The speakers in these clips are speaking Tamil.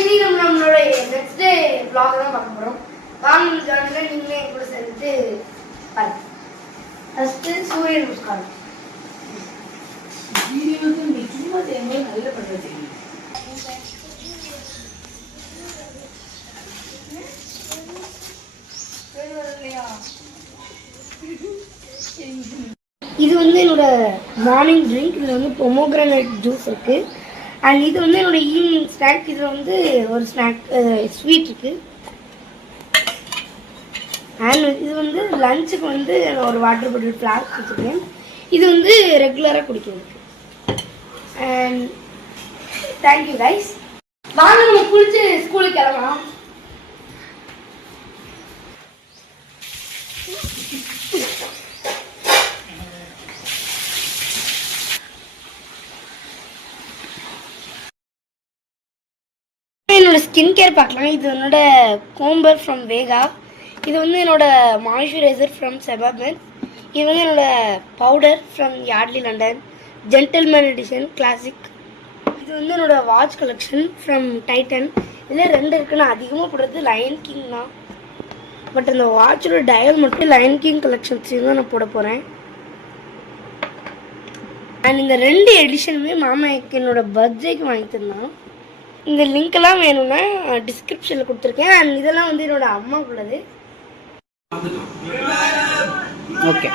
இனி நம்மளுடைய நெக்ஸ்ட் டே vlog தான் பார்க்க போறோம். வாங்க ஜாலியா நீங்களே கூட சேர்ந்து பாருங்க. ஃபர்ஸ்ட் சூரிய நமஸ்காரம். வீடியோ வந்து நீ சும்மா தேங்க நல்ல பண்றது. இது வந்து என்னோட மார்னிங் ட்ரிங்க். இதில் வந்து பொமோகிரானேட் ஜூஸ் இருக்கு. அண்ட் இது வந்து என்னோட ஈவினிங் ஸ்நாக். இதில் வந்து ஒரு ஸ்நாக் ஸ்வீட் இருக்கு. அண்ட் இது வந்து லஞ்சுக்கு வந்து ஒரு வாட்டர் பாட்டில் ஃப்ளாஸ்க் வச்சுருக்கேன். இது வந்து ரெகுலராக குடிக்கிறதுக்கு. And thank you guys. வாங்க நம்ம குளிச்சு ஸ்கூலுக்கு கிளம்பலாம். என்னோட ஸ்கின் கேர் பார்க்கலாம். இது என்னோட கோம்பர் ஃப்ரம் வேகா. இது வந்து என்னோட மாய்ஸ்சரைசர் ஃப்ரம் செபாமென். இது வந்து என்னோட powder from Yardley London gentleman edition classic. இது வந்து என்னோட வாட்ச் கலெக்ஷன் ஃப்ரம் டைட்டன். இதில் 2 இருக்கு. நான் அதிகமாக போடுறது லயன் கிங் தான். பட் அந்த வாட்சோட டயல் மட்டும் லயன் கிங் கலெக்ஷன்ஸ் தான் நான் போட போகிறேன். அண்ட் இந்த 2 எடிஷனுமே மாமா என்னோட பர்த்டேக்கு வாங்கி தந்தான். இந்த லிங்க்லாம் வேணும்னா டிஸ்கிரிப்ஷனில் கொடுத்துருக்கேன். அண்ட் இதெல்லாம் வந்து என்னோட அம்மாவுக்குள்ளது. ஓகே.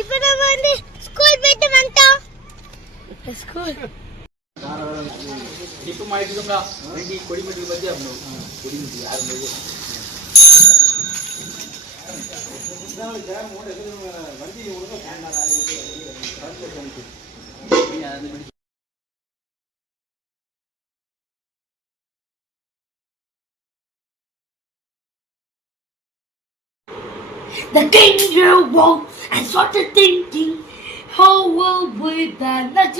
இப்போ நம்ம வந்து ஸ்கூல் போயிட்டு வந்துட்டோம். ஸ்கூல் இப்போ மாட்டிட்டோம்டா. ரெடி கொடிமட்டி பத்தி அப்போ கொடிமட்டி யார் மேலே வண்டி ஒழுங்கா கேண்டா The danger walk and started thinking, how will we then? That's